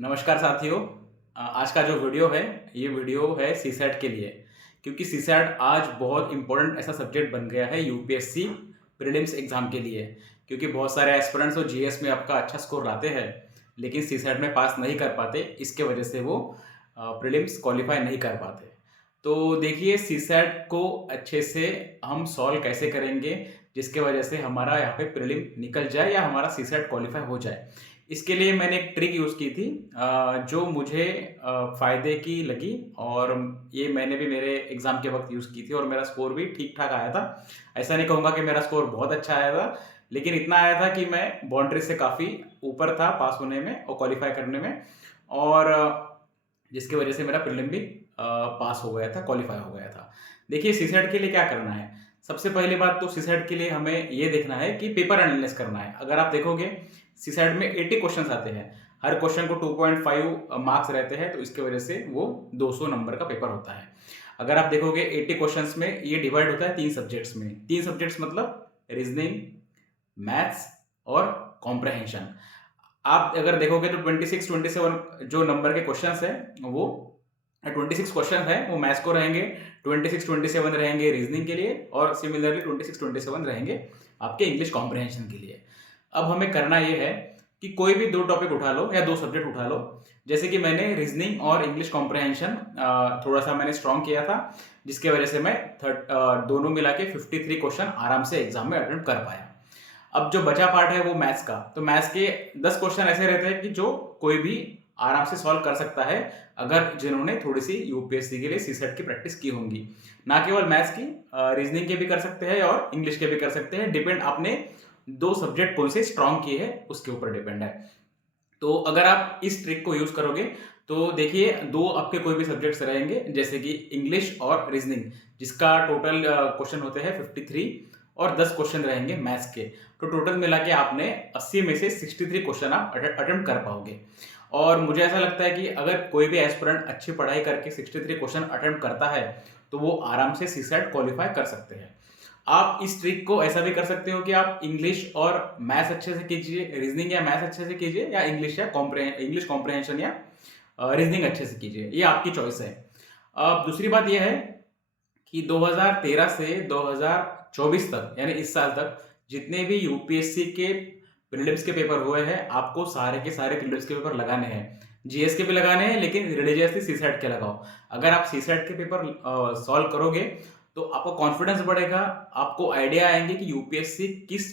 नमस्कार साथियों। आज का जो वीडियो है ये वीडियो है सीसैट के लिए, क्योंकि सीसैट आज बहुत इंपॉर्टेंट ऐसा सब्जेक्ट बन गया है यूपीएससी प्रीलिम्स एग्जाम के लिए। क्योंकि बहुत सारे एस्पिरेंट्स और जीएस में आपका अच्छा स्कोर लाते हैं लेकिन सीसैट में पास नहीं कर पाते, इसके वजह से वो प्रीलिम्स क्वालिफाई नहीं कर पाते। तो देखिए सीसैट को अच्छे से हम सॉल्व कैसे करेंगे जिसके वजह से हमारा यहाँ पे प्रीलिम निकल जाए या हमारा सीसैट क्वालिफाई हो जाए। इसके लिए मैंने एक ट्रिक यूज़ की थी जो मुझे फ़ायदे की लगी, और ये मैंने भी मेरे एग्ज़ाम के वक़्त यूज़ की थी और मेरा स्कोर भी ठीक-ठाक आया था। ऐसा नहीं कहूँगा कि मेरा स्कोर बहुत अच्छा आया था, लेकिन इतना आया था कि मैं बाउंड्री से काफ़ी ऊपर था पास होने में और क्वालीफ़ाई करने में, और जिसकी वजह से मेरा प्रीलिम भी पास हो गया था, क्वालीफ़ाई हो गया था। देखिए सीसैट के लिए क्या करना है? सबसे पहली बात तो सीसैट के लिए हमें ये देखना है कि पेपर एनालिसिस करना है। अगर आप देखोगे सीसैट में 80 क्वेश्चंस आते हैं, हर क्वेश्चन को 2.5 मार्क्स रहते हैं, तो इसकी वजह से वो 200 नंबर का पेपर होता है। अगर आप देखोगे 80 क्वेश्चंस में ये डिवाइड होता है 3 सब्जेक्ट्स में। 3 सब्जेक्ट्स मतलब रीजनिंग, मैथ्स और कॉम्प्रहेंशन। आप अगर देखोगे तो 26-27 जो नंबर के क्वेश्चंस हैं वो 26 क्वेश्चन है वो मैथ्स को रहेंगे, 26-27 रहेंगे रीजनिंग के लिए, और सिमिलरली 26-27 रहेंगे आपके इंग्लिश कॉम्प्रहेंशन के लिए। अब हमें करना ये है कि कोई भी 2 टॉपिक उठा लो या 2 सब्जेक्ट उठा लो। जैसे कि मैंने रीजनिंग और इंग्लिश कॉम्प्रहेंशन थोड़ा-सा मैंने स्ट्रॉन्ग किया था, जिसकी वजह से मैं दोनों मिला के 53 क्वेश्चन आराम से एग्ज़ाम में अटेम्प्ट कर पाया। अब जो बचा पार्ट है वो मैथ्स का, तो मैथ्स के 10 क्वेश्चन ऐसे रहते हैं कि जो कोई भी आराम से सॉल्व कर सकता है, अगर जिन्होंने थोड़ी-सी यूपीएससी के लिए सीसेट की प्रैक्टिस की होंगी। ना केवल मैथ्स की, रीजनिंग के भी कर सकते हैं और इंग्लिश के भी कर सकते हैं, डिपेंड आपने 2 सब्जेक्ट कौन से स्ट्रॉन्ग किए हैं उसके ऊपर डिपेंड है। तो अगर आप इस ट्रिक को यूज़ करोगे तो देखिए 2 आपके कोई भी सब्जेक्ट्स रहेंगे, जैसे कि इंग्लिश और रीजनिंग, जिसका टोटल क्वेश्चन होते हैं 53 और 10 क्वेश्चन रहेंगे मैथ्स के। तो टोटल मिला के आपने 80 में से 63 क्वेश्चन आप अटेम्प्ट कर पाओगे। और मुझे ऐसा लगता है कि अगर कोई भी एस्पिरेंट अच्छी पढ़ाई करके 63 क्वेश्चन अटेम्प्ट करता है तो वो आराम से सीसैट क्वालिफाई कर सकते हैं। आप इस ट्रिक को ऐसा भी कर सकते हो कि आप इंग्लिश और मैथ्स अच्छे से कीजिए, रीजनिंग या मैथ्स अच्छे से कीजिए, या इंग्लिश कॉम्प्रहेंशन या रीजनिंग अच्छे से कीजिए, ये आपकी चॉइस है। अब दूसरी बात ये है कि 2013 से 2024 तक, यानी इस साल तक जितने भी यूपीएससी के प्रीलिम्स के पेपर हुए हैं, आपको सारे के सारे प्रीलिम्स के पेपर लगाने हैं। जीएस के भी लगाने हैं, लेकिन रिलीजियसली सीसैट के लगाओ। अगर आप सीसैट के पेपर सॉल्व करोगे तो आपको कॉन्फिडेंस बढ़ेगा, आपको आइडिया आएंगे कि यूपीएससी किस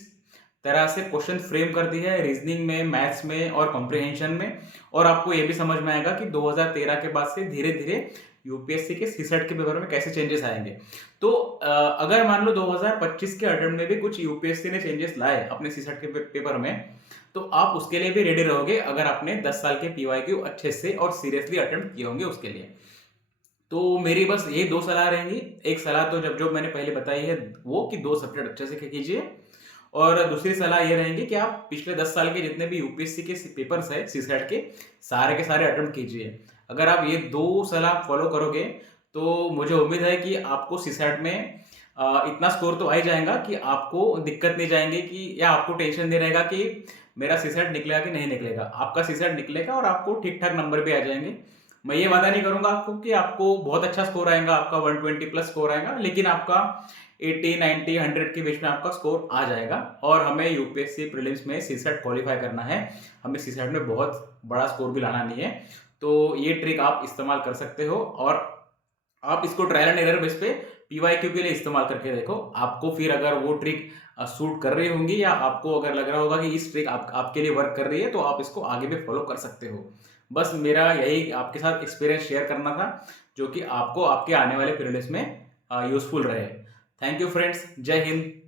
तरह से क्वेश्चन फ्रेम करती है रीजनिंग में, मैथ्स में और कॉम्प्रिहेंशन में। और आपको ये भी समझ में आएगा कि 2013 के बाद से धीरे धीरे यूपीएससी के सीसेट के पेपर में कैसे चेंजेस आएंगे। तो अगर मान लो 2025 के अटेम्प्ट में भी कुछ यूपीएससी ने चेंजेस लाए अपने सीसेट के पेपर में, तो आप उसके लिए भी रेडी रहोगे, अगर आपने 10 साल के पीवाईक्यू अच्छे से और सीरियसली अटेम्प्ट किए होंगे उसके लिए। तो मेरी बस ये 2 सलाह रहेंगी। एक सलाह तो जब जो मैंने पहले बताई है वो कि 2 सब्जेक्ट अच्छे से कीजिए, और दूसरी सलाह ये रहेंगी कि आप पिछले 10 साल के जितने भी यूपीएससी के पेपर्स हैं सीसैट के सारे अटेम्प्ट कीजिए। अगर आप ये 2 सलाह फॉलो करोगे तो मुझे उम्मीद है कि आपको सीसैट में इतना स्कोर तो आ ही जाएगा कि आपको दिक्कत नहीं जाएँगी, कि या आपको टेंशन नहीं रहेगा कि मेरा सीसैट निकलेगा कि नहीं निकलेगा। आपका सीसैट निकलेगा और आपको ठीक-ठाक नंबर भी आ जाएँगे। मैं ये वादा नहीं करूँगा आपको कि आपको बहुत अच्छा स्कोर आएगा, आपका 120 प्लस स्कोर आएगा, लेकिन आपका 80, 90, 100 के बीच में आपका स्कोर आ जाएगा। और हमें यूपीएससी प्रीलिम्स में सीसैट क्वालिफाई करना है, हमें सीसैट में बहुत बड़ा स्कोर भी लाना नहीं है। तो ये ट्रिक आप इस्तेमाल कर सकते हो, और आप इसको ट्रायल एंड एरर बेस पे पीवाईक्यू के लिए इस्तेमाल करके देखो। आपको फिर अगर वो ट्रिक सूट कर रही होंगी, या आपको अगर लग रहा होगा कि इस ट्रिक आपके लिए वर्क कर रही है, तो आप इसको आगे भी फॉलो कर सकते हो। बस मेरा यही आपके साथ एक्सपीरियंस शेयर करना था, जो कि आपको आपके आने वाले प्रीलिम्स में यूज़फुल रहे। थैंक यू फ्रेंड्स, जय हिंद।